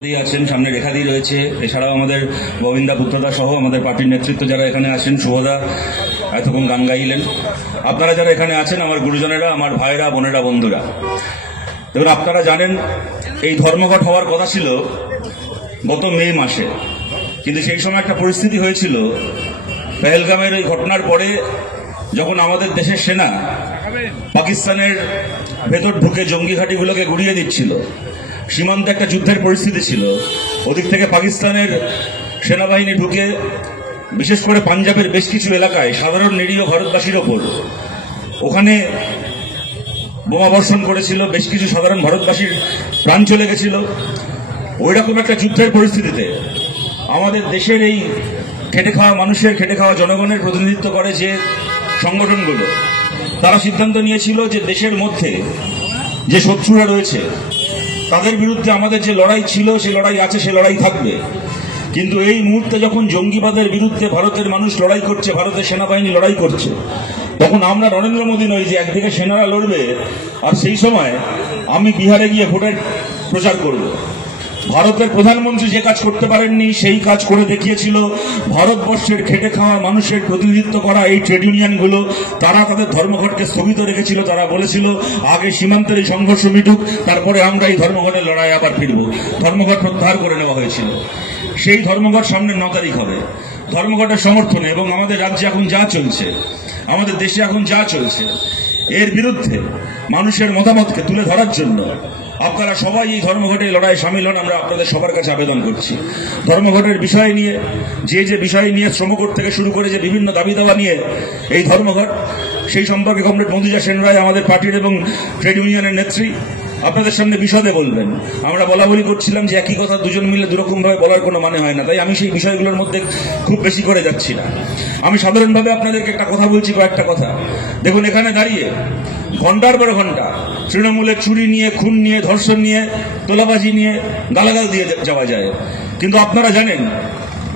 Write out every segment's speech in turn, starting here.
আছেন সামনে রেখাদি রয়েছে, এছাড়াও আমাদের গোবিন্দা পুত্রদা সহ আমাদের পার্টির নেতৃত্ব যারা এখানে আছেন, শুভদা এতক্ষণ গান গাইলেন। আপনারা যারা এখানে আছেন আমার গুরুজনেরা, আমার ভাইরা, বোনেরা, বন্ধুরা, এবার আপনারা জানেন এই ধর্মঘট হওয়ার কথা ছিল গত মে মাসে, কিন্তু সেই সময় একটা পরিস্থিতি হয়েছিল পেহেলগামের ওই ঘটনার পরে, যখন আমাদের দেশের সেনা পাকিস্তানের ভেতর ঢুকে জঙ্গি ঘাঁটিগুলোকে গুড়িয়ে দিচ্ছিল, সীমান্তে একটা যুদ্ধের পরিস্থিতি ছিল, ওদিক থেকে পাকিস্তানের সেনাবাহিনী ঢুকে বিশেষ করে পাঞ্জাবের বেশ কিছু এলাকায় সাধারণ নিরীহ ভারতবাসীর ওপর ওখানে বোমাবর্ষণ করেছিল, বেশ কিছু সাধারণ ভারতবাসীর প্রাণ চলে গেছিল। ওই রকম একটা যুদ্ধের পরিস্থিতিতে আমাদের দেশের এই খেটে খাওয়া মানুষের, খেটে খাওয়া জনগণের প্রতিনিধিত্ব করে যে সংগঠনগুলো, তারা সিদ্ধান্ত নিয়েছিল যে দেশের মধ্যে যে শত্রুরা রয়েছে তাদের বিরুদ্ধে আমাদের যে লড়াই ছিল, সে লড়াই আছে, সে লড়াই থাকবে। কিন্তু এই মুহূর্তে যখন জঙ্গিবাদের বিরুদ্ধে ভারতের মানুষ লড়াই করছে, ভারতের সেনাবাহিনী লড়াই করছে, তখন আমরা নরেন্দ্র মোদী নই যে একদিকে সেনারা লড়বে আর সেই সময় আমি বিহারে গিয়ে ভোটের প্রচার করব। ভারতের প্রধানমন্ত্রী যে কাজ করতে পারেননি সেই কাজ করে দেখিয়েছিল ভারতবর্ষের খেটে খাওয়া মানুষের প্রতিনিধিত্ব করা এই ট্রেড ইউনিয়নগুলো। তারা তাদের ধর্মঘটকে স্থগিত রেখেছিল। তারা বলেছিল আগে সীমান্তের এই সংঘর্ষ মিটুক, তারপরে আমরা এই ধর্মঘটের লড়াই আবার ফিরব। ধর্মঘট প্রত্যাহার করে নেওয়া হয়েছিল। সেই ধর্মঘট সামনে 9 তারিখ হবে। ধর্মঘটের সমর্থনে এবং আমাদের রাজ্যে এখন যা চলছে, আমাদের দেশে এখন যা চলছে, এর বিরুদ্ধে মানুষের মতামতকে তুলে ধরার জন্য আপনারা সবাই এই ধর্মঘটের লড়াই সামিল হন। আমরা আপনাদের সবার কাছে আবেদন করছি, ধর্মঘটের বিষয় নিয়ে, যে বিষয় নিয়ে শ্রমকোট থেকে শুরু করে যে বিভিন্ন দাবি দাওয়া নিয়ে এই ধর্মঘট, সেই সম্পর্কে কমরেড মধুজা সেন রায় আমাদের পার্টির এবং ট্রেড ইউনিয়নের নেত্রী আপনাদের সামনে বিশদে বলবেন। আমরা বলা বলি করছিলাম যে একই কথা দুজন মিলে দুরকমভাবে বলার কোনো মানে হয় না, তাই আমি সেই বিষয়গুলোর মধ্যে খুব বেশি করে যাচ্ছি না। আমি সাধারণভাবে আপনাদেরকে একটা কথা বলছি, কয়েকটা কথা। দেখুন, এখানে দাঁড়িয়ে ঘন্টার পর ঘন্টা তৃণমূলের চুরি নিয়ে, খুন নিয়ে, ধর্ষণ নিয়ে, তোলাবাজি নিয়ে গালাগাল দিয়ে যাওয়া যায়, কিন্তু আপনারা জানেন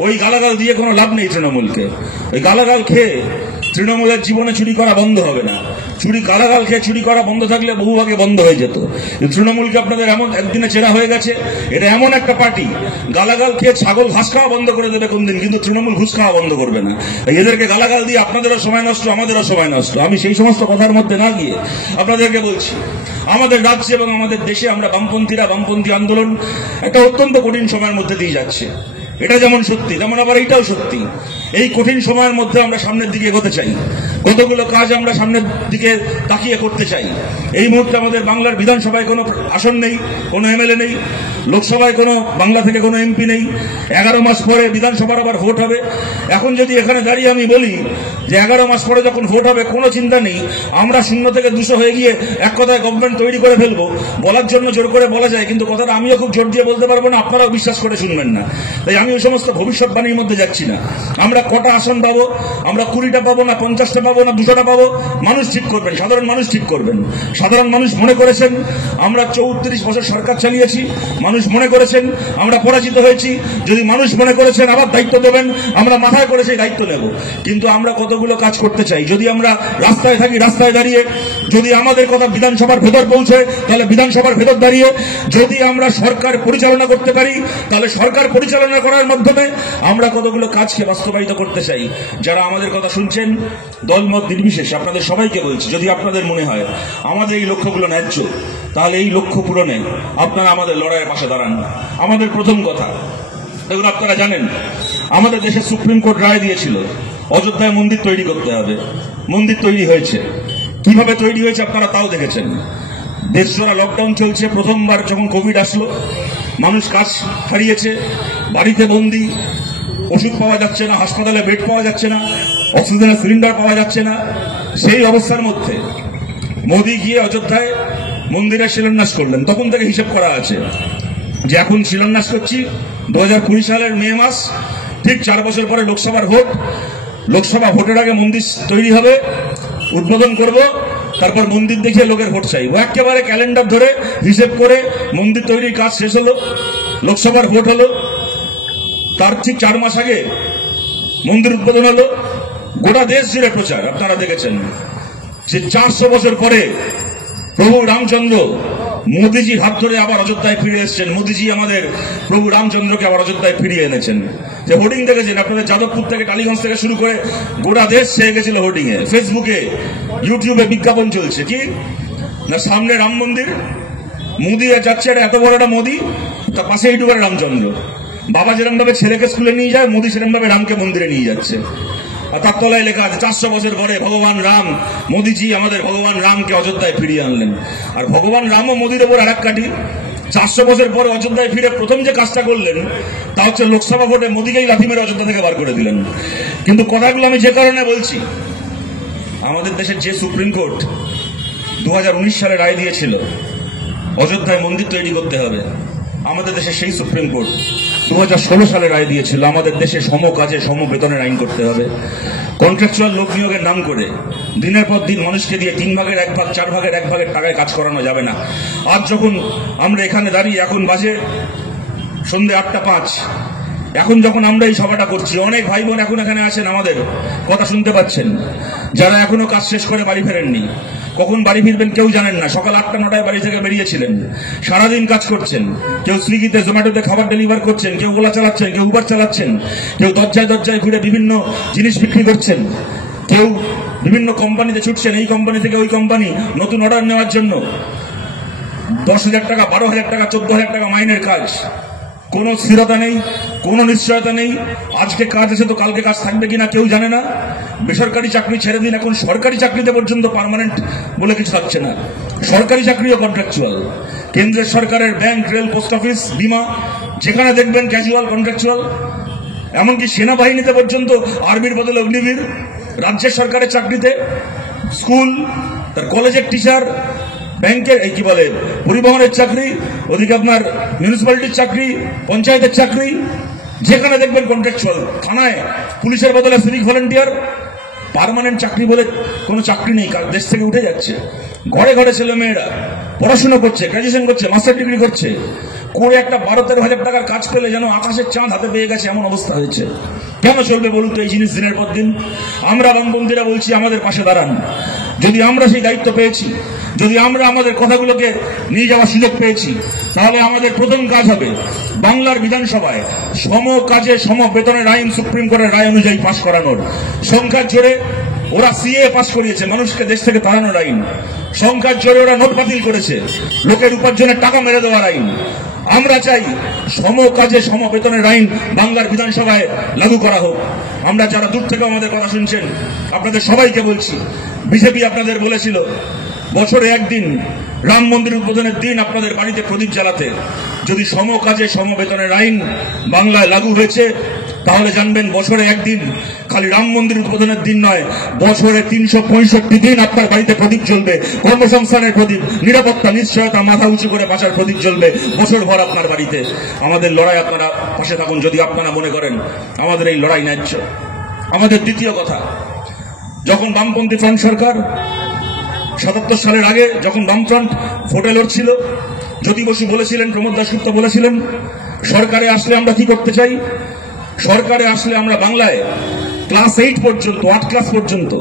ওই গালাগাল দিয়ে কোনো লাভ নেই তৃণমূলকে। ওই গালাগাল খেয়ে তৃণমূলের জীবনে চুরি করা বন্ধ হবে না। গালাগাল খেয়ে চুরি করা বন্ধ থাকলে বহুভাগে বন্ধ হয়ে যেত। তৃণমূলকে আপনাদের এমন একদিনে চেনা হয়ে গেছে, এটা এমন একটা পার্টি, গালাগাল খেয়ে ছাগল ঘাস খাওয়া বন্ধ করে দেবে কোনদিন, কিন্তু তৃণমূল ঘুষ খাওয়া বন্ধ করবে না। এদেরকে গালাগাল দিয়ে আপনাদেরও সময় নষ্ট, আমাদেরও সময় নষ্ট। আমি সেই সমস্ত কথার মধ্যে না গিয়ে আপনাদেরকে বলছি, আমাদের রাজ্যে এবং আমাদের দেশে আমরা বামপন্থীরা, বামপন্থী আন্দোলন একটা অত্যন্ত কঠিন সময়ের মধ্যে দিয়ে যাচ্ছে। এটা যেমন সত্যি, তেমন আবার এইটাও সত্যি। এই কঠিন সময়ের মধ্যে আমরা সামনের দিকে এগোতে চাই, কতগুলো কাজ আমরা সামনের দিকে তাকিয়ে করতে চাই। এই মুহূর্তে আমাদের বাংলার বিধানসভায় কোনো আসন নেই, কোনো এমএলএ নেই, লোকসভায় কোনো বাংলা থেকে কোনো এমপি নেই। 11 মাস পরে বিধানসভার আবার ভোট হবে। এখন যদি এখানে দাঁড়িয়ে আমি বলি যে 11 মাস পরে যখন ভোট হবে, কোনো চিন্তা নেই, আমরা 0 থেকে 200 হয়ে গিয়ে এক কথায় গভর্নমেন্ট তৈরি করে ফেলবো। বলার জন্য জোর করে বলা যায়, কিন্তু কথাটা আমিও খুব জোর দিয়ে বলতে পারবো না, আপনারাও বিশ্বাস করে শুনবেন না। তাই আমি ওই সমস্ত ভবিষ্যৎবাণীর মধ্যে যাচ্ছি না। আমরা কটা আসন পাবো, আমরা 20টা পাবো না 50টা পাবো না 200টা পাবো, মানুষ ঠিক করবেন, সাধারণ মানুষ ঠিক করবেন। সাধারণ মানুষ মনে করেছেন আমরা 34 বছর সরকার চালিয়েছি, মানুষ মনে করেছেন আমরা পরাজিত হয়েছি। যদি মানুষ মনে করেছেন আবার দায়িত্ব দেবেন, আমরা মাথায় করে সেই দায়িত্ব নেব। কিন্তু আমরা কতগুলো কাজ করতে চাই। যদি আমরা রাস্তায় থাকি, রাস্তায় দাঁড়িয়ে, যদি আমাদের কথা বিধানসভার ভেতর পৌঁছে, তাহলে বিধানসভার ভেতর দাঁড়িয়ে, যদি আমরা সরকার পরিচালনা করতে পারি, তাহলে সরকার পরিচালনা করার মাধ্যমে আমরা কতগুলো কাজকে বাস্তবায়িত করতে চাই। যারা আমাদের কথা শুনছেন, দলমত নির্বিশেষে আপনাদের সবাইকে বলছি, যদি আপনাদের মনে হয় আমাদের এই লক্ষ্যগুলো ন্যায্য, তাহলে এই লক্ষ্য পূরণে আপনারা আমাদের লড়াইয়ের পাশে দাঁড়ান। আমাদের প্রথম কথা, দেখুন, আপনারা জানেন আমাদের দেশে সুপ্রিম কোর্ট রায় দিয়েছিল অযোধ্যায় মন্দির তৈরি করতে হবে। মন্দির তৈরি হয়েছে। কিভাবে তৈরি হয়েছে আপনারা তাও দেখেছেন। দেশজোড়া লকডাউন চলছে। প্রথমবার যখন কোভিড আসলো, মানুষ কাজ হারিয়েছে, বাড়িতে বন্দি, ওষুধ পাওয়া যাচ্ছে না, হাসপাতালে বেড পাওয়া যাচ্ছে না, অক্সিজেনের সিলিন্ডার পাওয়া যাচ্ছে না। সেই অবস্থার মধ্যে মোদী গিয়ে অযোধ্যায় মন্দিরের শিলান্যাস করলেন। তখন থেকে হিসেব করা আছে যে এখন শিলান্যাস করছি 2020 সালের মে মাস, ঠিক 4 বছর পরে লোকসভার ভোট। লোকসভা ভোটের আগে মন্দির তৈরি হবে, উদ্বোধন করব, তারপর মন্দির দেখিয়ে লোকের ভোট চাই। ও একেবারে ক্যালেন্ডার ধরে হিসেব করে মন্দির তৈরির কাজ শেষ হলো, লোকসভার ভোট হলো, তার ঠিক 4 মাস আগে মন্দির উদ্বোধন হলো। গোটা দেশ জুড়ে প্রচার। আপনারা দেখেছেন যে 400 বছর পরে প্রভু রামচন্দ্র মোদিজির হাত ধরে আবার অযোধ্যায় ফিরে এসেছেন। মোদিজি আমাদের প্রভু রামচন্দ্রকে আবার অযোধ্যায় ফিরিয়ে এনেছেন। যে হোর্ডিং দেখেছেন আপনাদের যাদবপুর থেকে টালিগঞ্জ থেকে শুরু করে গোটা দেশ ছেয়ে গেছিল হোর্ডিং এ, ফেসবুকে ইউটিউবে বিজ্ঞাপন চলছে কি না সামনে রাম মন্দির, মোদি যাচ্ছে এত বড় একটা মোদি, তার পাশে এইটুকু রামচন্দ্র। বাবা যেরকম ভাবে ছেলেকে স্কুলে নিয়ে যায়, মোদি সেরকম ভাবে রামকে মন্দিরে নিয়ে যাচ্ছে। আর তার তলায় লেখা আছে 400 বছর পরে ভগবান রাম, মোদিজি আমাদের ভগবান রামকে অযোধ্যায় ফিরিয়ে আনলেন। আর ভগবান রামও মোদির ওপর আর এক কাঠি। 400 বছর পরে অযোধ্যায় ফিরে প্রথম যে কাজটা করলেন তা হচ্ছে লোকসভা ভোটে মোদিকেই লাথি মেরে অযোধ্যা থেকে বার করে দিলেন। কিন্তু কথাগুলো আমি যে কারণে বলছি, আমাদের দেশের যে সুপ্রিম কোর্ট 2019 সালে রায় দিয়েছিল অযোধ্যায় মন্দির তৈরি করতে হবে, আমাদের দেশে সেই সুপ্রিম কোর্ট 2016 সালে রায় দিয়েছিল আমাদের দেশে সম কাজে সম বেতনের আইন করতে হবে। কন্ট্রাকচুয়াল লোক নিয়োগের নাম করে দিনের পর দিন মানুষকে দিয়ে 3 ভাগের 1 ভাগ 4 ভাগের 1 ভাগের টাকায় কাজ করানো যাবে না। আজ যখন আমরা এখানে দাঁড়িয়ে, এখন বাজে সন্ধ্যে 8:05, এখন যখন আমরা এই সভাটা করছি, অনেক ভাই বোন এখন এখানে আছেন, আমাদের কথা শুনতে পাচ্ছেন, যারা এখনো কাজ শেষ করে বাড়ি ফেরেননি। কখন বাড়ি ফিরবেন কেউ জানেন না। সকাল 8টা-9টায় বাড়ি থেকে বেরিয়েছিলেন, সারাদিন কাজ করছেন। কেউ সুইগিতে জোম্যাটোতে খাবার ডেলিভার করছেন, কেউ ওলা চালাচ্ছেন, কেউ উবার চালাচ্ছেন, কেউ দরজায় দরজায় ঘুরে বিভিন্ন জিনিস বিক্রি করছেন, কেউ বিভিন্ন কোম্পানিতে ছুটছেন, এই কোম্পানি থেকে ওই কোম্পানি নতুন অর্ডার নেওয়ার জন্য। 10,000 টাকা, 12,000 টাকা, 14,000 টাকা মাইনের কাজ। কোনো স্থিরতা নেই, কোনো নিশ্চয়তা নেই। আজকে কাজ আছে তো কালকে কাজ থাকবে কিনা কেউ জানে না। বেসরকারি চাকরি ছেড়ে দিন, এখন সরকারি চাকরিতে পর্যন্ত পার্মানেন্ট বলে কিছু থাকছে না। সরকারি চাকরিও কন্ট্রাকচুয়াল। কেন্দ্রের সরকারের ব্যাংক, রেল, পোস্ট অফিস, বিমা, যেখানে দেখবেন ক্যাজুয়াল, কন্ট্রাকচুয়াল। এমনকি সেনাবাহিনীতে পর্যন্ত আর্মির বদলে অগ্নিবীর। রাজ্যের সরকারের চাকরিতে স্কুল, তার কলেজের টিচার, ব্যাংকের এই কি বলে পরিবহনের চাকরি, ওদিকে আপনার মিউনিসিপ্যালিটির চাকরি, পঞ্চায়েতের চাকরি, যেখানে দেখবেন কন্ট্রাকচুয়াল। থানায় পুলিশের বদলে সিভিক ভলেন্টিয়ার। পার্মানেন্ট চাকরি বলে কোনো চাকরি নেই, দেশ থেকে উঠে যাচ্ছে। ঘরে ঘরে ছেলে মেয়েরা পড়াশোনা করছে, গ্রাজুয়েশন করছে, মাস্টার ডিগ্রি করছে, করে একটা 12-13 হাজার টাকার কাজ পেলে যেন আকাশের চাঁদ হাতে পেয়ে গেছে এমন অবস্থা হয়েছে। কেন চলবে বলুন তো এই জিনিস দিনের পর দিন? আমরা বামপন্থীরা বলছি আমাদের পাশে দাঁড়ান। যদি আমরা সেই দায়িত্ব পেয়েছি, যদি আমরা আমাদের কথাগুলোকে নিয়ে যাওয়ার সুযোগ পেয়েছি, তাহলে আমাদের প্রথম কাজ হবে বাংলার বিধানসভায় সম কাজে সম বেতনের আইন সুপ্রিম কোর্টের রায় অনুযায়ী পাশ করানোর। সংখ্যার জোরে ওরা সিএ পাশ করিয়েছে, মানুষকে দেশ থেকে তাড়ানোর আইন। সংখ্যার জোরে ওরা নোট বাতিল করেছে, লোকের উপার্জনের টাকা মেরে দেওয়ার আইন। আমরা চাই সম কাজে সম বেতনের আইন বাংলার বিধানসভায় লাগু করা হোক। আমরা যারা দূর থেকে আমাদের কথা শুনছেন, আপনাদের সবাইকে বলছি, বিজেপি আপনাদের বলেছিল বছরে একদিন রাম মন্দির উদ্বোধনের দিন আপনাদের বাড়িতে প্রদীপ জ্বালাতে। যদি সম কাজে সম বেতনের আইন বাংলায় লাগু হয়েছে, তাহলে জানবেন বছরে একদিন, খালি রাম মন্দির উদ্বোধনের দিন নয়, বছরে 365 দিন আপনার বাড়িতে প্রদীপ জ্বলবে। কর্মসংস্থানের প্রদীপ, নিরাপত্তা, নিশ্চয়তা, মাথা উঁচু করে বাঁচার প্রদীপ জ্বলবে বছর ভর আপনার বাড়িতে। আমাদের লড়াই, আপনারা পাশে থাকুন যদি আপনারা মনে করেন আমাদের এই লড়াই ন্যায্য। আমাদের দ্বিতীয় কথা, যখন বামপন্থী ফ্রন্ট সরকার 77 সালের আগে যখন বামফ্রন্ট ভোটে লড়ছিল, জ্যোতি বসু বলেছিলেন, প্রমোদ দাশগুপ্ত বলেছিলেন, সরকারে আসলে আমরা কি করতে চাই? সরকারে আসলে আমরা বাংলায় ক্লাস 8 পর্যন্ত, 8 ক্লাস পর্যন্ত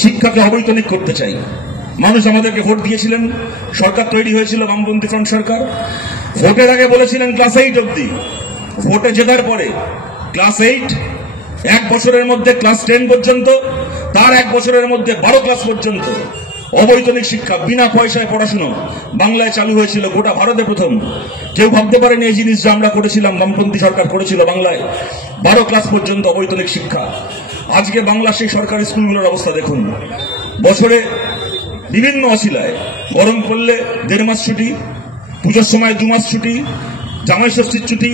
শিক্ষাকে অবৈতনিক করতে চাই। মানুষ আমাদেরকে ভোট দিয়েছিলেন, সরকার তৈরি হয়েছিল বামপন্থী ফ্রন্ট সরকার। ভোটের আগে বলেছিলেন ক্লাস 8 অব্দি, ভোটে জেতার পরে ক্লাস 8, 1 বছরের মধ্যে ক্লাস 10 পর্যন্ত, তার 1 বছরের মধ্যে 12 ক্লাস পর্যন্ত অবৈতনিক শিক্ষা, বিনা পয়সায় পড়াশুনো বাংলায় চালু হয়েছিল, গোটা ভারতে প্রথম। কেউ ভাবতে পারেনি এই জিনিস যে আমরা করেছিলাম, বামপন্থী সরকার করেছিল বাংলায়। 12 ক্লাস পর্যন্ত অবৈতনিক শিক্ষা। আজকে বাংলা সেই সরকারি স্কুলগুলোর অবস্থা দেখুন। বছরে বিভিন্ন অছিলায়, গরম পড়লে 1.5 মাস ছুটি, পুজোর সময় 2 মাস ছুটি, জামাই ষষ্ঠীর ছুটি,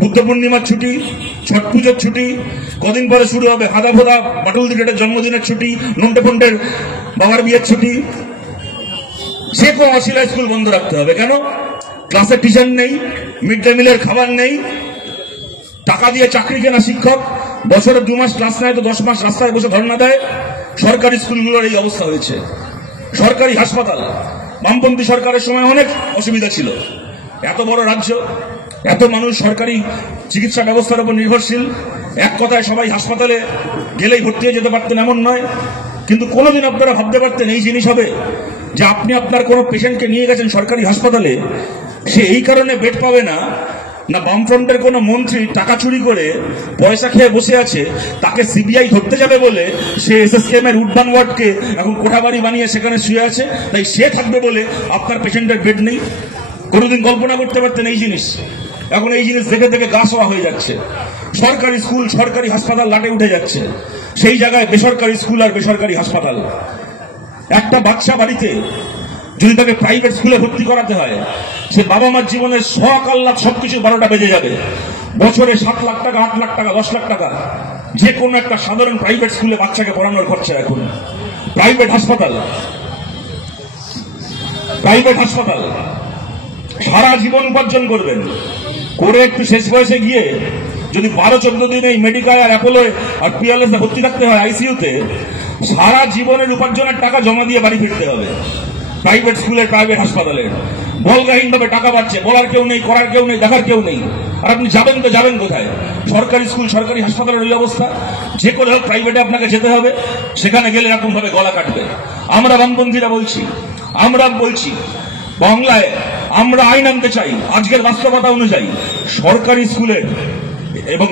বুদ্ধ পূর্ণিমার ছুটি, ছট পুজোর ছুটি, কদিন পরে শুরু হবে হাদা ভোদা বাটুল দিকেটের জন্মদিনের ছুটি, নন্টে ফন্টের বাবার বিয়ের ছুটি। যে কোনো অশিলায় স্কুল বন্ধ রাখতে হবে। কেন? ক্লাসে টিচার নেই, মিড ডে মিলের খাবার নেই, টাকা দিয়ে চাকরি কেনা শিক্ষক, বছরে 2 মাস ক্লাস নেয় তো 10 মাস রাস্তায় বসে ধর্ণা দেয়। সরকারি স্কুলগুলোর এই অবস্থা হয়েছে। সরকারি হাসপাতাল, বামপন্থী সরকারের সময় অনেক অসুবিধা ছিল। এত বড় রাজ্য, এত মানুষ সরকারি চিকিৎসা ব্যবস্থার উপর নির্ভরশীল। এক কথায় সবাই হাসপাতালে গেলেই ভর্তি হয়ে যেতে পারতেন এমন নয়, কিন্তু কোনোদিন আপনারা ভাবতে পারতেন এই জিনিস হবে যে আপনি আপনার কোনো পেশেন্টকে নিয়ে গেছেন সরকারি হাসপাতালে, সে এই কারণে বেড পাবে না, না বামফ্রন্টের কোনো মন্ত্রী টাকা চুরি করে পয়সা খেয়ে বসে আছে, তাকে সিবিআই ধরতে যাবে বলে সে এসএসকেএম এর উডবান ওয়ার্ডকে এখন কোঠাবাড়ি বানিয়ে সেখানে শুয়ে আছে, তাই সে থাকবে বলে আপনার পেশেন্টের বেড নেই? কোনোদিন কল্পনা করতে পারতেন এই জিনিস? এখন এই জিনিস দেখে দেখে গা শোয়া হয়ে যাচ্ছে। সরকারি স্কুল সরকারি হাসপাতাল লাটে উঠে যাচ্ছে, সেই জায়গায় বেসরকারি স্কুল আর বেসরকারি হাসপাতাল। একটা বাচ্চা বাড়িতে যদি তাকে প্রাইভেট স্কুলে ভর্তি করাতে হয়, সে বাবা মার জীবনের শখ আহ্লাদ সবকিছু 12টা বেজে যাবে। বছরে 7 লাখ টাকা, 8 লাখ টাকা, 10 লাখ টাকা যে কোনো একটা সাধারণ প্রাইভেট স্কুলে বাচ্চাকে পড়ানোর খরচা। এখন প্রাইভেট হাসপাতাল সারা জীবন উপার্জন করবেন করে একটু শেষ বয়সে গিয়ে যদি 12-14 দিন এই মেডিকেল আর অ্যাপোলো আর পিএলএস ভর্তি থাকতে হয় আইসিইউতে, সারা জীবনের উপার্জনের টাকা জমা দিয়ে বাড়ি ফিরতে হবে। প্রাইভেট স্কুলের প্রাইভেট হাসপাতালের বলগাহীন ভাবে টাকা পাচ্ছে, বলার কেউ নেই, করার কেউ নেই, দেখার কেউ নেই। আর আপনি যাবেন তো যাবেন কোথায়? সরকারি স্কুল সরকারি হাসপাতালের ওই অবস্থা, যে করে হোক প্রাইভেটে আপনাকে যেতে হবে। সেখানে গেলে এরকম ভাবে গলা কাটবে। আমরা বামপন্থীরা বলছি বাংলায় আমরা আইন আনতে চাই আজকের বাস্তবতা অনুযায়ী। সরকারি স্কুলের এবং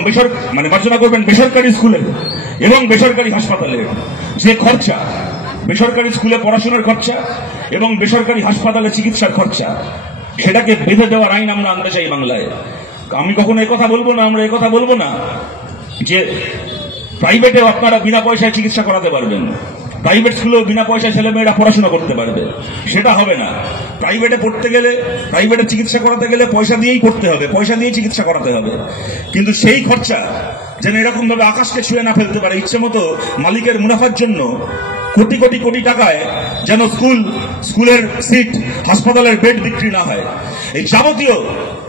মার্জনা করবেন বেসরকারি স্কুলের এবং বেসরকারি হাসপাতালের যে খরচা, বেসরকারি স্কুলে পড়াশোনার খরচা এবং বেসরকারি হাসপাতালে চিকিৎসার খরচা, সেটাকে বেঁধে দেওয়ার আইন আমরা আনতে চাই বাংলায়। আমি কখনো একথা বলবো না, আমরা একথা বলবো না যে প্রাইভেটেও আপনারা বিনা পয়সায় চিকিৎসা করাতে পারবেন, প্রাইভেট স্কুলেও বিনা পয়সায় ছেলেমেয়েরা পড়াশোনা করতে পারবে। সেটা হবে না। প্রাইভেটে পড়তে গেলে, প্রাইভেটে চিকিৎসা করাতে গেলে পয়সা দিয়েই করতে হবে, পয়সা দিয়ে চিকিৎসা করাতে হবে। কিন্তু সেই খরচা যেন এরকম ভাবে আকাশকে ছুঁয়ে না ফেলতে পারে ইচ্ছে মতো মালিকের মুনাফার জন্য কোটি কোটি কোটি টাকায় যেন স্কুলের সিট, হাসপাতালের বেড বিক্রি না হয়। এই যাবতীয়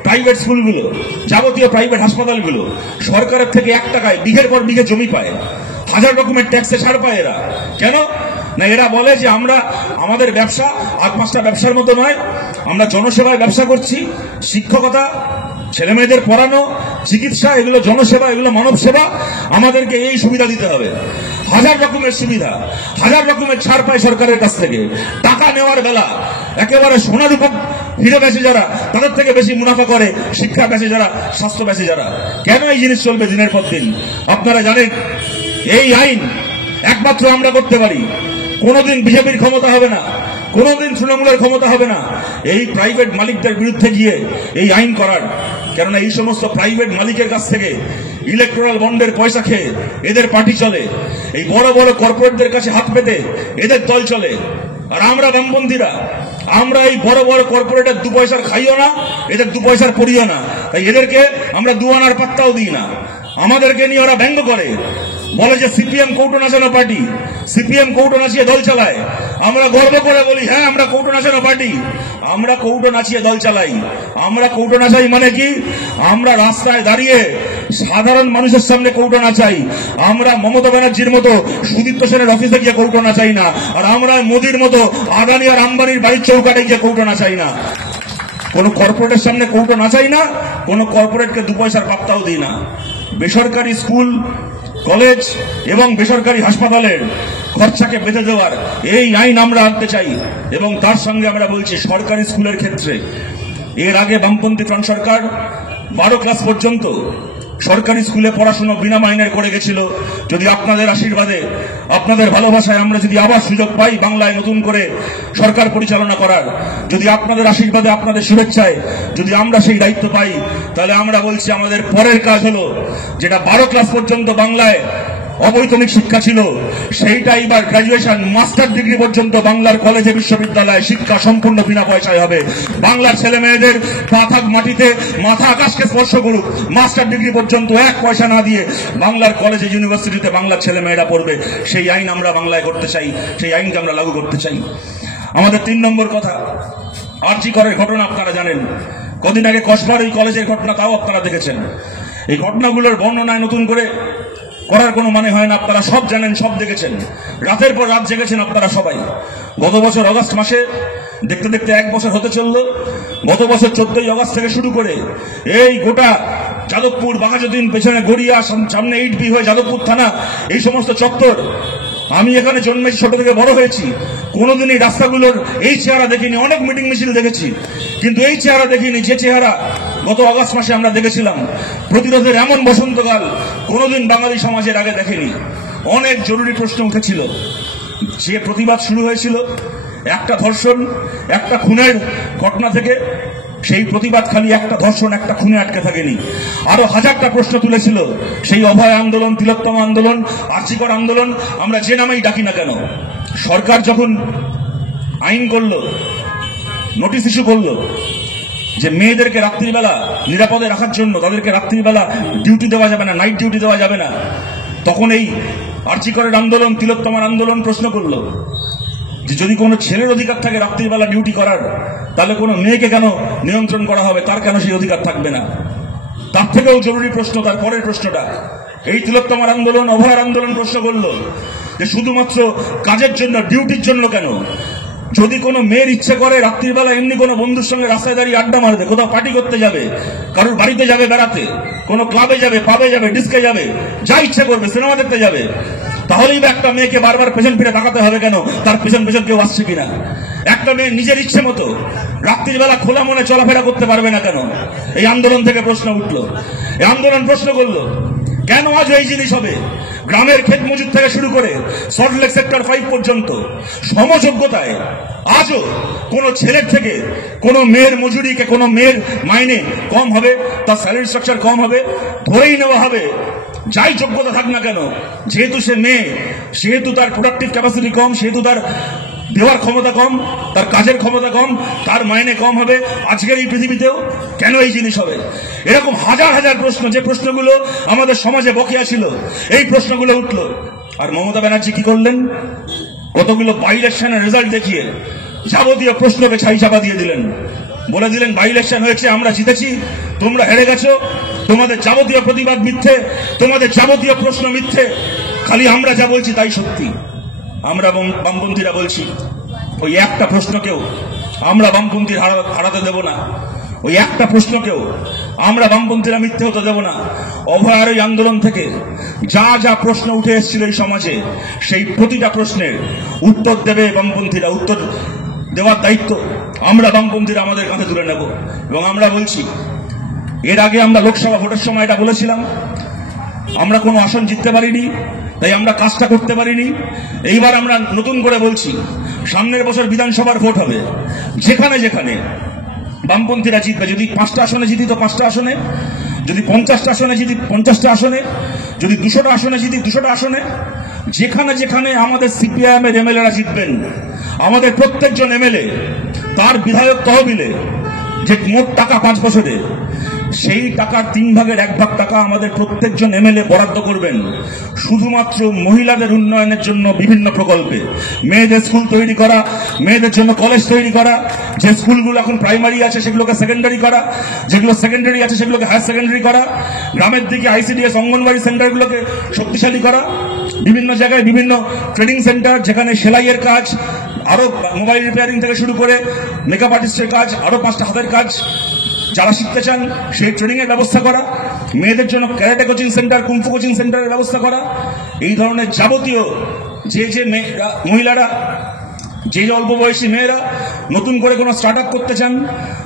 প্রাইভেট স্কুলগুলো, যাবতীয় প্রাইভেট হাসপাতালগুলো সরকারের থেকে 1 টাকায় বিঘের পর বিঘে জমি পায়, 1000 রকমের ট্যাক্সে ছাড় পায় এরা। কেন না? এরা বলে যে আমাদের ব্যবসা আর 5টা ব্যবসার মতো নয়, আমরা জনসেবায় ব্যবসা করছি। শিক্ষকতা, ছেলে মেয়েদের পড়ানো, চিকিৎসা, এগুলো জনসেবা, এগুলো মানব সেবা। আমাদেরকে এই সুবিধা দিতে হবে। 1000 রকমের সুবিধা, 1000 রকমের ছাড় পায় সরকারের কাছ থেকে। টাকা নেওয়ার বেলা একেবারে সোনার উপর হিরে বেচে যারা, তাদের থেকে বেশি মুনাফা করে শিক্ষা বেচে যারা, স্বাস্থ্য বেচে যারা। কেন এই জিনিস চলবে দিনের পর দিন? আপনারা জানেন এই আইন একমাত্র আমরা করতে পারি। কোনোদিন বিজেপির ক্ষমতা হবে না, কোনোদিন তৃণমূলের ক্ষমতা হবে না এই প্রাইভেট মালিকদের বিরুদ্ধে গিয়ে এই আইন করার। কেননা এই সমস্ত প্রাইভেট মালিকের কাছ থেকে ইলেকট্রাল বন্ডের পয়সা খেয়ে এদের পার্টি চলে, এই বড় বড় কর্পোরেটদের কাছে হাত পেতে এদের দল চলে। আর আমরা বামপন্থীরা, আমরা এই বড় বড় কর্পোরেটের 2 পয়সার খাইও না, এদের 2 পয়সার পড়িও না। তাই এদেরকে আমরা 2 আনার পাত্তাও দিই না। আমাদেরকে নিয়ে ওরা ব্যঙ্গ করে, বলে যে সিপিএম কৌটো নাচানো পার্টি, সিপিএম কৌটো নাচিয়ে দল চালায়। আমরা গর্ব করে বলি, হ্যাঁ আমরা কৌটো নাচানো পার্টি, আমরা কৌটো নাচিয়ে দল চালাই। আমরা কৌটো নাচাই মানে কি? আমরা রাস্তায় দাঁড়িয়ে সাধারণ মানুষের সামনে কৌটো নাচাই। আমরা মমতা ব্যানার্জির মতো সুদীপ্ত সেনের অফিসে গিয়ে কৌটো নাচাই না। আর আমরা মোদির মতো আদানি আর আম্বানির বাড়ির চৌকাটে গিয়ে কৌটো নাচাই না। কোন কর্পোরেটের সামনে কৌটো নাচাই না, কোন কর্পোরেটকে 2 পয়সার পাত্তাও দিই না। বেসরকারি স্কুল, কলেজ এবং বেসরকারি হাসপাতালের খরচাকে বেঁধে দেওয়ার এই আইন আমরা আনতে চাই। এবং তার সঙ্গে আমরা বলছি সরকারি স্কুলের ক্ষেত্রে এর আগে বামপন্থী ফ্রন্ট সরকার 12 ক্লাস পর্যন্ত সরকারি স্কুলে পড়াশোনা বিনা মাইনের করে গেছিল। যদি আপনাদের আশীর্বাদে, আপনাদের ভালোবাসায় আমরা যদি আবার সুযোগ পাই বাংলায় নতুন করে সরকার পরিচালনা করার, যদি আপনাদের আশীর্বাদে, আপনাদের শুভেচ্ছায় যদি আমরা সেই দায়িত্ব পাই, তাহলে আমরা বলছি আমাদের পরের কাজ হলো যেটা 12 ক্লাস পর্যন্ত বাংলায় অবৈতনিক শিক্ষা ছিল, সেইটা এবার গ্রাজুয়েশন, মাস্টার ডিগ্রি পর্যন্ত বাংলার কলেজে, বিশ্ববিদ্যালয়ে শিক্ষা সম্পূর্ণ বিনা পয়সায় হবে। বাংলার ছেলে মেয়েদের পা থাক মাটিতে, মাথা আকাশকে স্পর্শ করুক, মাস্টার ডিগ্রি পর্যন্ত 1 পয়সা না দিয়ে বাংলার কলেজে, ইউনিভার্সিটিতে বাংলার ছেলে মেয়েরা পড়বে। সেই আইন আমরা বাংলায় করতে চাই, সেই আইনকে আমরা লাগু করতে চাই। আমাদের 3 নম্বর কথা, আরজি করের ঘটনা আপনারা জানেন। কদিন আগে কসবার ওই কলেজের ঘটনা, তাও আপনারা দেখেছেন। এই ঘটনাগুলোর বর্ণনায় নতুন করে করার কোনো মানে হয় না। আপনারা সব জানেন, সব দেখেছেন, রাতের পর রাত জেগেছেন আপনারা সবাই। গত বছর অগাস্ট মাসে, দেখতে দেখতে 1 বছর হতে চলল, গত বছর 14ই অগাস্ট থেকে শুরু করে এই গোটা যাদবপুর, বাঘাযতীন, পেছনে গড়িয়া, সামনে 8B হয়ে যাদবপুর থানা, এই সমস্ত চত্বর আমি এখানে জন্মেছি, ছোট থেকে বড় হয়েছি, কোনোদিন এই রাস্তাগুলোর এই চেহারা দেখিনি। অনেক মিটিং মিছিল দেখেছি, কিন্তু এই চেহারা দেখিনি যে চেহারা গত আগস্ট মাসে আমরা দেখেছিলাম। প্রতিরোধের এমন বসন্তকাল কোনোদিন বাঙালি সমাজের আগে দেখেনি। অনেক জরুরি প্রশ্ন উঠেছিল। যে প্রতিবাদ শুরু হয়েছিল একটা ধর্ষণ, একটা খুনের ঘটনা থেকে, সেই প্রতিবাদ খালি একটা ধর্ষণ, একটা খুনে আটকে থাকেনি। আরো হাজারটা প্রশ্ন তুলেছিল। সেই অভয় আন্দোলন, তিলোত্তমা আন্দোলন, আর্জি কর আন্দোলন, আমরা যে নামেই ডাকি না কেন। সরকার যখন আইন করলো, নোটিশ ইস্যু করলো যে মেয়েদেরকে রাত্রিবেলা নিরাপদে রাখার জন্য তাদেরকে রাত্রিবেলা ডিউটি দেওয়া যাবে না, নাইট ডিউটি দেওয়া যাবে না, তখন এই আর্জি করের আন্দোলন, তিলোত্তমার আন্দোলন প্রশ্ন করলো যে যদি কোনো ছেলের অধিকার থাকে রাত্রিবেলা ডিউটি করার, তাহলে কোনো মেয়েকে কেন নিয়ন্ত্রণ করা হবে, তার কেন সেই অধিকার থাকবে না? তার থেকেও জরুরি প্রশ্ন তার পরের প্রশ্নটা, এই তিলোত্তমার আন্দোলন, অভয়ের আন্দোলন প্রশ্ন করলো যে শুধুমাত্র কাজের জন্য, ডিউটির জন্য কেন? যদি কোনো মেয়ের ইচ্ছে করে রাত্রিবেলা এমনি কোনো বন্ধুর সঙ্গে রাস্তায় দাঁড়িয়ে আড্ডা মারবে, কোথাও পার্টি করতে যাবে, কারোর বাড়িতে যাবে বেড়াতে, কোনো ক্লাবে যাবে, পাবে যাবে, ডিস্কে যাবে, যা ইচ্ছে করবে, সিনেমা দেখতে যাবে, তাহলেই বা একটা মেয়েকে বারবার পেছন ফিরে তাকাতে হবে কেন? তার পেছন পেছন কেউ আসছে কিনা? একটা মেয়ে নিজের ইচ্ছে মতো রাত্রিবেলা খোলা মনে চলাফেরা করতে পারবে না কেন? এই আন্দোলন থেকে প্রশ্ন উঠলো। এই আন্দোলন প্রশ্ন করলো কেন আজ এই জিনিস হবে? গ্রামের ক্ষেত মজুর থেকে শুরু করে সল্টলেক সেক্টর 5 পর্যন্ত সমযোগ্যতায় আজও কোন ছেলের থেকে কোন মেয়ের মজুরিকে, কোন মেয়ের মাইনে কম হবে, তার স্যালারি স্ট্রাকচার কম হবে, ধরেই নেওয়া হবে যাই যোগ্যতা থাক না কেন, যেহেতু সে মেয়ে, সেহেতু তার প্রোডাক্টিভ ক্যাপাসিটি কম, সেহেতু তার দেওয়ার ক্ষমতা কম, তার কাজের ক্ষমতা কম, তার মাইনে কম হবে। আজকের এই পৃথিবীতেও কেন এই জিনিস হবে? এরকম হাজার হাজার প্রশ্ন, যে প্রশ্নগুলো আমাদের সমাজে বকেয়া ছিল, এই প্রশ্নগুলো উঠল। আর মমতা ব্যানার্জি কি করলেন? কতগুলো বাই ইলেকশনের রেজাল্ট দেখিয়ে যাবতীয় প্রশ্নকে ছাই চাপা দিয়ে দিলেন। বলে দিলেন বাই ইলেকশন হয়েছে, আমরা জিতেছি, তোমরা হেরে গেছো, তোমাদের যাবতীয় প্রতিবাদ মিথ্যে, তোমাদের যাবতীয় প্রশ্ন মিথ্যে, খালি আমরা যা বলছি তাই সত্যি। আমরা বামপন্থীরা বলছি ওই একটা প্রশ্নকেও আমরা বামপন্থী হারাতে দেব না, ওই একটা প্রশ্নকেও আমরা বামপন্থীরা মিথ্যে হতে দেব না। অভয়ার এই আন্দোলন থেকে যা যা প্রশ্ন উঠে এসেছিল এই সমাজে, সেই প্রতিটা প্রশ্নের উত্তর দেবে বামপন্থীরা। উত্তর দেওয়ার দায়িত্ব আমরা বামপন্থীরা আমাদের কাঁধে তুলে নেব। এবং আমরা বলছি, এর আগে আমরা লোকসভা ভোটের সময় এটা বলেছিলাম, আমরা কোনো আসন জিততে পারিনি, তাই আমরা কাজটা করতে পারিনি। এইবার আমরা নতুন করে বলছি, সামনের বছর বিধানসভার ভোট হবে, যেখানে যেখানে বামপন্থীরা জিতবে, যদি 5টা আসনে জিতি তো 5টা আসনে, যদি 50টা আসনে জিতি 50টা আসনে, যদি 200টা আসনে জিতি 200টা আসনে, যেখানে যেখানে আমাদের সিপিআইএম এর এমএলএরা জিতবেন, আমাদের প্রত্যেকজন এমএলএ তার বিধায়ক তহবিলে যে মোট টাকা 5 বছরে, সেই টাকার 3 ভাগের 1 ভাগ টাকা আমাদের প্রত্যেকজন এমএলএ বরাদ্দ করবেন শুধুমাত্র মহিলাদের উন্নয়নের জন্য বিভিন্ন প্রকল্পে। মেয়েদের স্কুল তৈরি করা, মেয়েদের জন্য কলেজ তৈরি করা, যে স্কুলগুলো এখন প্রাইমারি আছে সেগুলোকে সেকেন্ডারি করা, যেগুলো সেকেন্ডারি আছে সেগুলোকে হায়ার সেকেন্ডারি করা, গ্রামের দিকে আইসিডিএস অঙ্গনওয়াড়ি সেন্টারগুলোকে শক্তিশালী করা, বিভিন্ন জায়গায় বিভিন্ন ট্রেনিং সেন্টার যেখানে সেলাইয়ের কাজ, আরো মোবাইল রিপেয়ারিং থেকে শুরু করে মেকআপ আর্টিস্টের কাজ, আরো 5টা হাতের কাজ যারা শিখতে চান সেই ট্রেনিং এর ব্যবস্থা করা, মেয়েদের জন্য karate coaching centre, kung fu coaching সেন্টারের ব্যবস্থা করা। এই ধরনের যাবতীয় যে যে মহিলারা, যে অল্প বয়সী মেয়েরা নতুন করে কোনো স্টার্ট আপ করতে চান,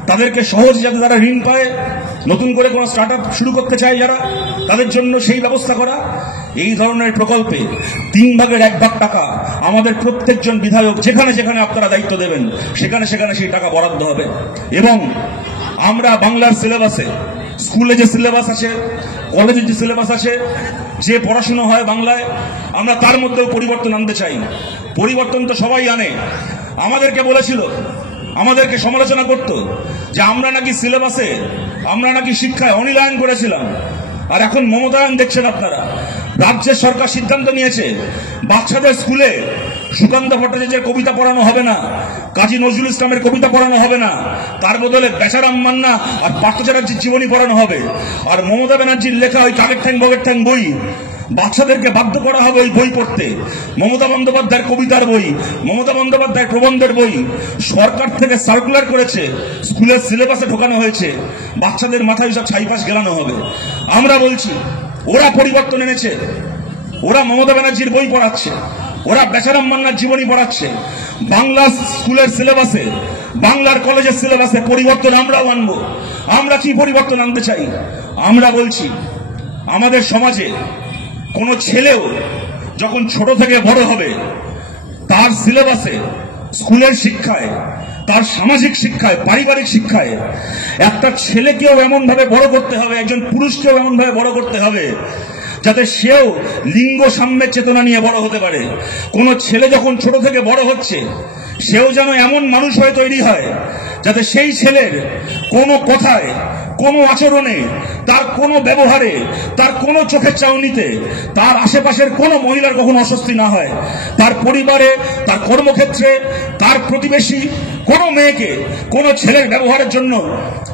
তাদেরকে সহজে যাতে তারা ঋণ পায়, নতুন করে কোনো স্টার্ট আপ শুরু করতে চায় যারা, তাদের জন্য সেই ব্যবস্থা করা। এই ধরনের প্রকল্পে 3 ভাগের 1 ভাগ টাকা আমাদের প্রত্যেকজন বিধায়ক যেখানে যেখানে আপনারা দায়িত্ব দেবেন সেখানে সেখানে সেই টাকা বরাদ্দ হবে। এবং আমরা বাংলার সিলেবাসে, স্কুলে যে সিলেবাস আছে, কলেজে যে সিলেবাস আছে, যে পড়াশোনা হয় বাংলায়, আমরা তার মধ্যেও পরিবর্তন আনতে চাই। পরিবর্তন তো সবাই আনে। আমাদেরকে বলেছিল, আমাদেরকে সমালোচনা করত যে আমরা নাকি সিলেবাসে, আমরা নাকি শিক্ষায় অনিলায়ন করেছিলাম। আর এখন মমতায়ন দেখছেন আপনারা। রাজ্যের সরকার সিদ্ধান্ত নিয়েছে বাচ্চাদের স্কুলে সুকান্ত ভট্টাচার্যের কবিতা পড়ানো হবে না, কাজী নজরুল ইসলামের কবিতা পড়ানো হবে না, তার বদলে বেচারাম মান্না আর পার্থ চ্যাটার্জির জীবনী পড়ানো হবে। আর মমতা ব্যানার্জির লেখা ওই কাকের ঠ্যাং বগের ঠ্যাং বই বাচ্চাদেরকে বাধ্য করা হবে ওই বই পড়তে। মমতা বন্দ্যোপাধ্যায়ের কবিতার বই, মমতা বন্দ্যোপাধ্যায়ের প্রবন্ধের বই সরকার থেকে সার্কুলার করেছে, স্কুলের সিলেবাসে ঢোকানো হয়েছে, বাচ্চাদের মাথায় সব ছাইপাশ গেলানো হবে। আমরা বলছি ওরা পরিবর্তন এনেছে, ওরা মমতা ব্যানার্জির বই পড়াচ্ছে, ওরা বেচারাম মান্নার জীবনী পড়াচ্ছে। বাংলা স্কুলের সিলেবাসে, বাংলার কলেজের সিলেবাসে পরিবর্তন আমরাও আনবো। আমরা কি পরিবর্তন আনতে চাই? আমরা বলছি আমাদের সমাজে কোনো ছেলেও যখন ছোট থেকে বড় হবে, তার সিলেবাসে, স্কুলের শিক্ষায়, তার সামাজিক শিক্ষায়, পারিবারিক শিক্ষায় একটা ছেলেকেও এমন ভাবে বড় করতে হবে, একজন পুরুষকেও এমন ভাবে বড় করতে হবে যাতে সেও লিঙ্গ সাম্যের চেতনা নিয়ে বড় হতে পারে। কোন ছেলে যখন ছোট থেকে বড় হচ্ছে, সেও যেন এমন মানুষ হয়ে তৈরি হয় যাতে সেই ছেলের কোনো কথায়, কোনো আচরণে, তার কোনো ব্যবহারে, তার কোনো চোখের চাউনিতে তার আশেপাশের কোনো মহিলার কখনো অস্বস্তি না হয়। তার পরিবারে, তার কর্মক্ষেত্রে, তার প্রতিবেশী কোনো মেয়েকে কোনো ছেলের ব্যবহারের জন্য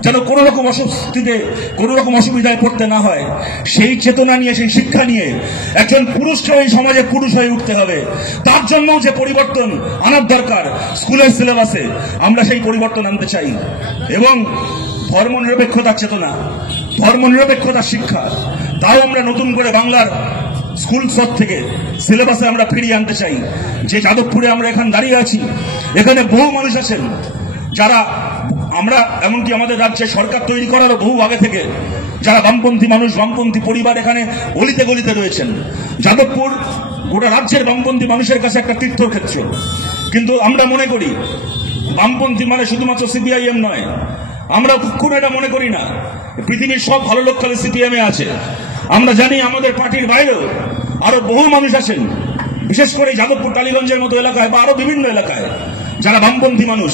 যেন কোনো রকম অস্বস্তিতে, কোনো রকম অসুবিধায় পড়তে না হয়। সেই চেতনা নিয়ে, সেই শিক্ষা নিয়ে একজন পুরুষকে এই সমাজে পুরুষ হয়ে উঠতে হবে। তার জন্য যে পরিবর্তন আনার দরকার স্কুলের সিলেবাসে, আমরা সেই পরিবর্তন আনতে চাই। এবং ধর্মনিরপেক্ষতার চেতনা, ধর্মনিরপেক্ষতার শিক্ষা, তাও আমরা নতুন করে বাংলার স্কুল স্তর থেকে সিলেবাসে আমরা ফিরিয়ে আনতে চাই। যে যাদবপুরে আমরা এখানে দাঁড়িয়ে আছি, এখানে বহু মানুষ আছেন যারা, আমরা এমনকি আমাদের রাজ্যে সরকার তৈরি করারও বহু আগে থেকে যারা বামপন্থী মানুষ, বামপন্থী পরিবার এখানে গলিতে গলিতে রয়েছেন। যাদবপুর গোটা রাজ্যের বামপন্থী মানুষের কাছে একটা তীর্থক্ষেত্র। কিন্তু আমরা মনে করি বামপন্থী মানে শুধুমাত্র সিপিআইএম নয়। আমরা কখনো এটা মনে করি না পৃথিবীর সব ভালো লোক খালি সিপিএমে আছে। আমরা জানি আমাদের পার্টির বাইরেও আরো বহু মানুষ আছেন, বিশেষ করে যাদবপুর, টালিগঞ্জের মতো এলাকায় বা আরো বিভিন্ন এলাকায় যারা বামপন্থী মানুষ।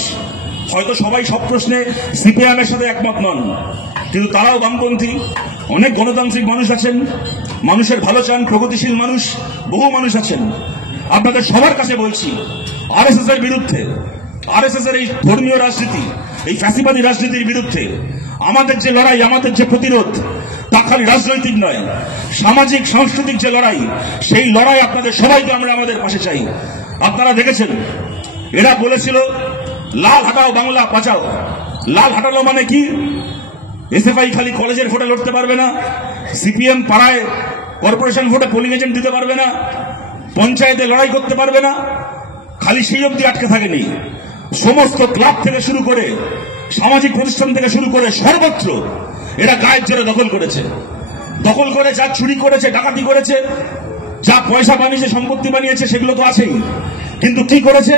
হয়তো সবাই সব প্রশ্নে সিপিএম এর সাথে একমত নন, কিন্তু তারাও বামপন্থী। অনেক গণতান্ত্রিক মানুষ আছেন, মানুষের ভালো চান, প্রগতিশীল মানুষ, বহু মানুষ আছেন। আপনাদের সবার কাছে বলছি, আরএসএস এর বিরুদ্ধে, আরএসএস এর এই ধর্মীয় রাজনীতি, এই ফ্যাসিবাদী রাজনীতির বিরুদ্ধে আমাদের যে লড়াই, আমাদের যে প্রতিরোধ, তা খালি রাজনৈতিক নয়, সামাজিক সাংস্কৃতিক যে লড়াই, সেই লড়াই আপনাদের সবাইকে আমরা আমাদের পাশে চাই। আপনারা দেখেছেন এরা বলেছিল লাল হাটাও বাংলা বাঁচাও। লাল হাটালো মানে কি? এসএফআই খালি কলেজের ভোটে লড়তে পারবে না, সিপিএম পাড়ায় কর্পোরেশন ভোটে পোলিং এজেন্ট দিতে পারবে না, পঞ্চায়েতে লড়াই করতে পারবে না, খালি সেই অবধি আটকে থাকেনি। সমস্ত ক্লাব থেকে শুরু করে, সামাজিক প্রতিষ্ঠান থেকে শুরু করে সর্বত্র এরা গায়ের জোরে দখল করেছে। দখল করে যা চুরি করেছে, ডাকাতি করেছে, যা পয়সা বানিয়েছে, সম্পত্তি বানিয়েছে, সেগুলো তো আছেই। কিন্তু কি করেছে?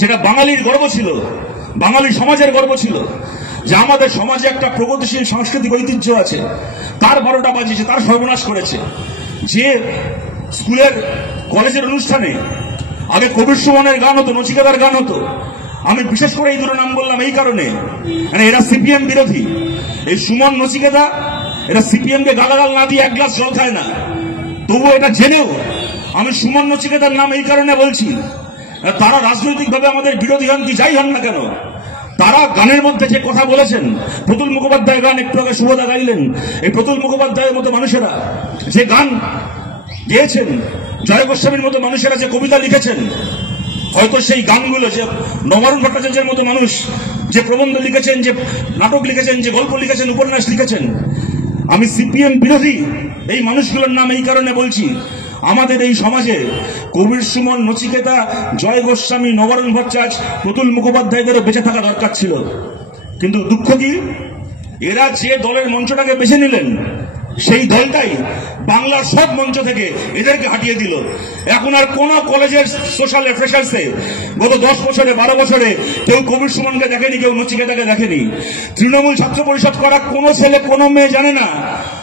যেটা বাঙালির গর্ব ছিল, বাঙালি সমাজের গর্ব ছিল, যে আমাদের সমাজে একটা প্রগতিশীল সাংস্কৃতিক ঐতিহ্য আছে, তার 12টা বাজিয়েছে, তার সর্বনাশ করেছে। যে স্কুলের কলেজের অনুষ্ঠানে আগে কবির সুমনের গান হতো, নচিকেতার গান হতো। আমি বিশেষ করে এই দুটো নাম বললাম এই কারণে, মানে এরা সিপিএম বিরোধী। এই সুমন, নচিকেতা, এরা সিপিএম কে গালাগাল না দিয়ে এক গ্লাস জল খায় না। তবু এটা জেনেও আমি সুমন, নচিকেতার নাম এই কারণে বলছি, তারা রাজনৈতিকভাবে আমাদের বিরোধী হন কি যাই হন না কেন, তারা গানের মধ্যে যে কথা বলেছেন, প্রতুল মুখোপাধ্যায় গান একটু আগে শুভদা গাইলেন, এই প্রতুল মুখোপাধ্যায়ের মতো মানুষেরা যে গান গেয়েছেন, জয় গোস্বামীর মতো মানুষেরা যে কবিতা লিখেছেন, হয়তো সেই গানগুলো, যে নবারুণ ভট্টাচার্যের মতো মানুষ যে প্রবন্ধ লিখেছেন, যে নাটক লিখেছেন, যে গল্প লিখেছেন, উপন্যাস লিখেছেন, আমি সিপিএম বিরোধী এই মানুষগুলোর নাম এই কারণে বলছি, আমাদের এই সমাজে কবির সুমন, নচিকেতা, জয় গোস্বামী, নবারুণ ভট্টাচার্য, প্রতুল মুখোপাধ্যায়দেরও বেঁচে থাকা দরকার ছিল। কিন্তু দুঃখ কি, এরা যে দলের মঞ্চটাকে বেছে নিলেন, সেই দলটাই বাংলার সব মঞ্চ থেকে এদেরকে হাঁটিয়ে দিল। এখন আর কোন কলেজের সোশ্যাল ফ্রেশার্সে গত 10 বছরে, 12 বছরে কেউ কবির সুমনকে দেখেনি, কেউ নচিকেতাকে দেখেনি। তৃণমূল ছাত্র পরিষদ করা কোনো ছেলে, কোনো মেয়ে জানে না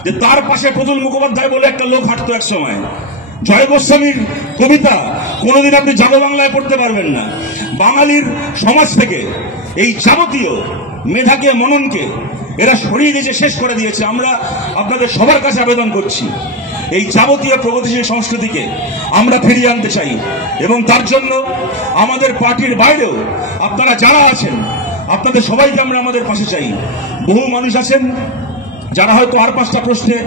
যে তার পাশে প্রতুল মুখোপাধ্যায় বলে একটা লোক হাঁটতো এক সময়। জয় গোস্বামীর কবিতা কোনোদিন আপনি জাগো বাংলায় পড়তে পারবেন না। বাঙালির সমাজ থেকে এই যাবতীয় মেধাকে, মননকে এরা সরিয়ে দিয়েছে, শেষ করে দিয়েছে। আমরা আপনাদের সবার কাছে আবেদন করছি, এই যাবতীয় প্রগতিশীল সংস্কৃতিকে আমরা ফিরিয়ে আনতে চাই। এবং তার জন্য আমাদের পার্টির বাইরেও আপনারা যারা আছেন, আপনাদের সবাইকে আমরা আমাদের পাশে চাই। বহু মানুষ আছেন যারা হয়তো আর 5টা প্রশ্নে,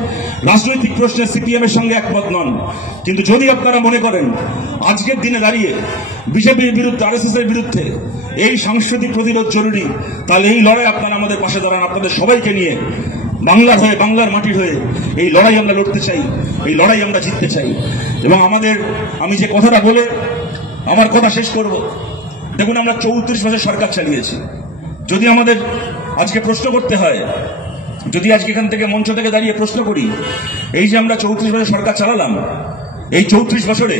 রাজনৈতিক প্রশ্নে সিপিএম এর সঙ্গে একমত নন, কিন্তু যদি আপনারা মনে করেন আজকের দিনে দাঁড়িয়ে বিজেপির বিরুদ্ধে, আরএসএস এর বিরুদ্ধে এই সাংস্কৃতিক প্রতিরোধ জরুরি, তাহলে এই লড়াই আপনারা আমাদের পাশে দাঁড়ান। আপনাদের সবাইকে নিয়ে বাংলার হয়ে, বাংলার মাটির হয়ে এই লড়াই আমরা লড়তে চাই, এই লড়াই আমরা জিততে চাই। এবং আমি যে কথাটা বলে আমার কথা শেষ করব, দেখুন আমরা 34 বছর সরকার চালিয়েছি। যদি আমাদের আজকে প্রশ্ন করতে হয়, যদি আজকে এখান থেকে মঞ্চ থেকে দাঁড়িয়ে প্রশ্ন করি, এই যে আমরা 34 বছর সরকার চালালাম, এই 34 বছরে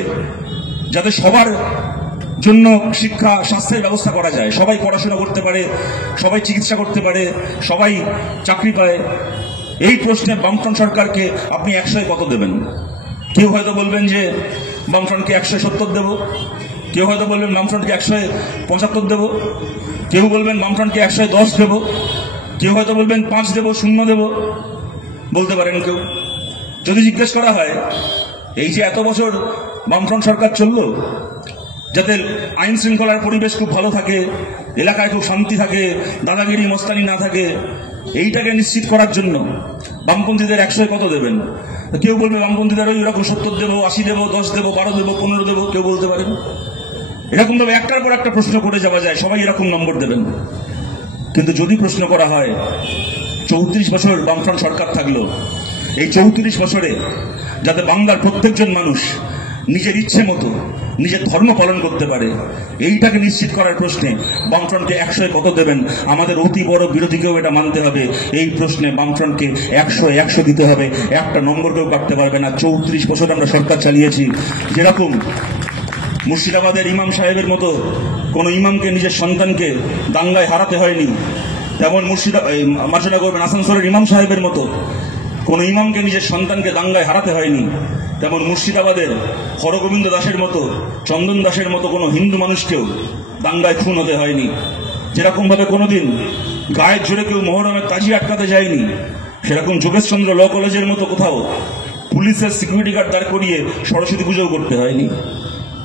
যাতে সবার জন্য শিক্ষা স্বাস্থ্যের ব্যবস্থা করা যায়, সবাই পড়াশোনা করতে পারে, সবাই চিকিৎসা করতে পারে, সবাই চাকরি পায়, এই প্রশ্নে বামফ্রন্ট সরকারকে আপনি 100-এ কত দেবেন? কেউ হয়তো বলবেন যে বামফ্রন্টকে 170 দেব, কেউ হয়তো বলবেন বামফ্রন্টকে 175 দেব, কেউ বলবেন বামফ্রন্টকে 110 দেব, কেউ হয়তো বলবেন 5 দেব, 0 দেব, বলতে পারেন কেউ। যদি জিজ্ঞেস করা হয় এই যে এত বছর বামফ্রন্ট সরকার চলল, যাতে আইন শৃঙ্খলার পরিবেশ খুব ভালো থাকে, এলাকায় খুব শান্তি থাকে, দাদাগিরি মস্তানি না থাকে, এইটাকে নিশ্চিত করার জন্য বামপন্থীদের 100-এ কত দেবেন? কেউ বলবে বামপন্থীদের ওই এরকম 70 দেবো, 80 দেবো, 10 দেবো, 12 দেবো, 15 দেবো, কেউ বলতে পারেন। এরকমভাবে একটার পর একটা প্রশ্ন করে যাওয়া যায়, সবাই এরকম নম্বর দেবেন। কিন্তু যদি প্রশ্ন করা হয় 34 বছর বামফ্রন্ট সরকার থাকলো, এই 34 বছরে যাতে বাংলার প্রত্যেকজন মানুষ নিজের ইচ্ছে মতো নিজের ধর্ম পালন করতে পারে, এইটাকে নিশ্চিত করার প্রশ্নে বামফ্রন্টকে 100-এ কত দেবেন? আমাদের অতি বড় বিরোধীকেও এটা মানতে হবে। এই প্রশ্নে বামফ্রন্টকে 100-100 দিতে হবে, একটা নম্বরকেও কাটতে পারবে না। 34 বছর আমরা সরকার চালিয়েছি। যেরকম মুর্শিদাবাদের ইমাম সাহেবের মতো কোনো ইমামকে নিজের সন্তানকে দাঙ্গায় হারাতে হয়নি, তেমন মার্শাল্লাহ করবেন আসানসোলের ইমাম সাহেবের মতো কোনো ইমামকে নিজের সন্তানকে দাঙ্গায় হারাতে হয়নি, তেমন মুর্শিদাবাদের হরগোবিন্দ দাসের মতো, চন্দন দাসের মতো কোনো হিন্দু মানুষকেও দাঙ্গায় খুন হতে হয়নি। যেরকমভাবে কোনোদিন গায়ের জোরে কেউ মহরমের তাজি আটকাতে যায়নি, সেরকম যোগেশচন্দ্র ল কলেজের মতো কোথাও পুলিশের সিকিউরিটি গার্ড দাঁড় করিয়ে সরস্বতী পুজোও করতে হয়নি।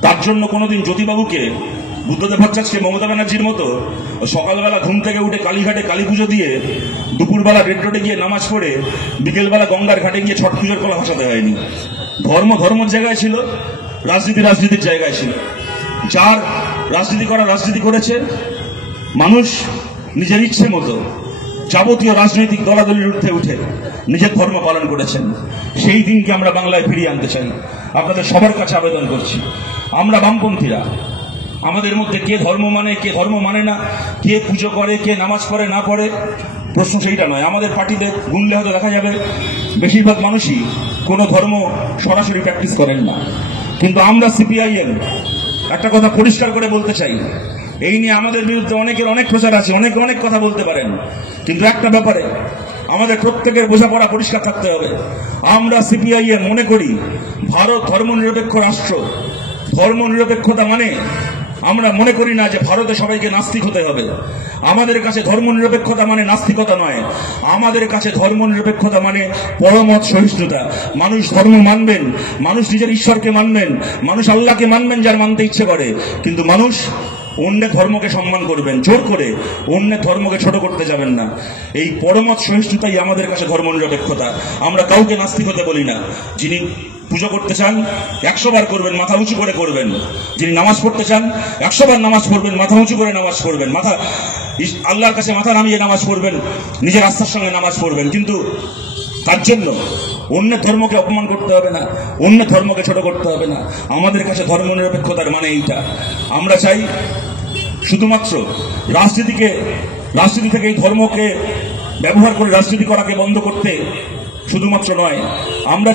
তার জন্য কোনোদিন জ্যোতিবাবুকে, বুদ্ধদেব ভট্টাচার্যকে, মমতা ব্যানার্জির মতো সকালবেলা ঘুম থেকে উঠে কালীঘাটে কালী পুজো দিয়ে, দুপুরবেলা রেড রোডে গিয়ে নামাজ পড়ে, বিকেলবেলা গঙ্গার ঘাটে গিয়ে ছট পুজোর কলা ভাসাতে হয়নি। ধর্মের জায়গায় ছিল, রাজনীতির জায়গায় ছিল। যার রাজনীতি করেছে, মানুষ নিজের ইচ্ছে মতো যাবতীয় রাজনৈতিক দলাদলির ঊর্ধ্বে উঠে নিজের ধর্ম পালন করেছেন। সেই দিনকে আমরা বাংলায় ফিরিয়ে আনতে চাই। আপনাদের সবার কাছে আবেদন করছি, আমরা বামপন্থীরা, আমাদের মধ্যে কে ধর্ম মানে, কে ধর্ম মানে না, কে পুজো করে, কে নামাজ পড়ে না পড়ে, প্রশ্ন সেইটা নয়। আমাদের পার্টিতে গুনলে হয়তো দেখা যাবে বেশিরভাগ মানুষই কোনো ধর্ম সরাসরি প্র্যাকটিস করেন না। কিন্তু আমরা সিপিআইএম একটা কথা পরিষ্কার করে বলতে চাই, এই নিয়ে আমাদের বিরুদ্ধে অনেকের অনেক প্রচার আছে, অনেক কথা বলতে পারেন, কিন্তু একটা ব্যাপারে আমাদের প্রত্যেকের বোঝাপড়া পরিষ্কার থাকতে হবে। আমরা সিপিআইএম মনে করি ভারত ধর্মনিরপেক্ষ রাষ্ট্র। ধর্মনিরপেক্ষতা মানে আমরা মনে করি না যে ভারতে সবাইকে নাস্তিক হতে হবে। আমাদের কাছে ধর্মনিরপেক্ষতা মানে নাস্তিকতা নয়, আমাদের কাছে ধর্মনিরপেক্ষতা মানে পরমত সহিষ্ণুতা। মানুষ ধর্ম মানবেন, মানুষ নিজের ঈশ্বরকে মানবেন, মানুষ আল্লাহকে মানবেন যার মানতে ইচ্ছে করে, কিন্তু মানুষ অন্যের ধর্মকে সম্মান করবেন, জোর করে অন্যের ধর্মকে ছোট করতে যাবেন না। এই পরমত সহিষ্ণুতাই আমাদের কাছে ধর্মনিরপেক্ষতা। আমরা কাউকে নাস্তিক হতে বলি না। যিনি পুজো করতে চান 100 বার করবেন, মাথা উঁচু করে করবেন। যিনি নামাজ পড়তে চান 100 বার নামাজ পড়বেন, মাথা উঁচু করে নামাজ পড়বেন, আল্লাহর কাছে মাথা নামিয়ে নামাজ পড়বেন, নিজের আস্থার সঙ্গে নামাজ পড়বেন। কিন্তু তার জন্য অন্যের ধর্মকে অপমান করতে হবে না, অন্যের ধর্মকে ছোট করতে হবে না। আমাদের কাছে ধর্মনিরপেক্ষতার মানে এইটা। আমরা চাই শুধুমাত্র রাজনীতি থেকে এই ধর্মকে ব্যবহার করে রাজনীতি করাকে বন্ধ করতে শুধুমাত্র নয়, আমরা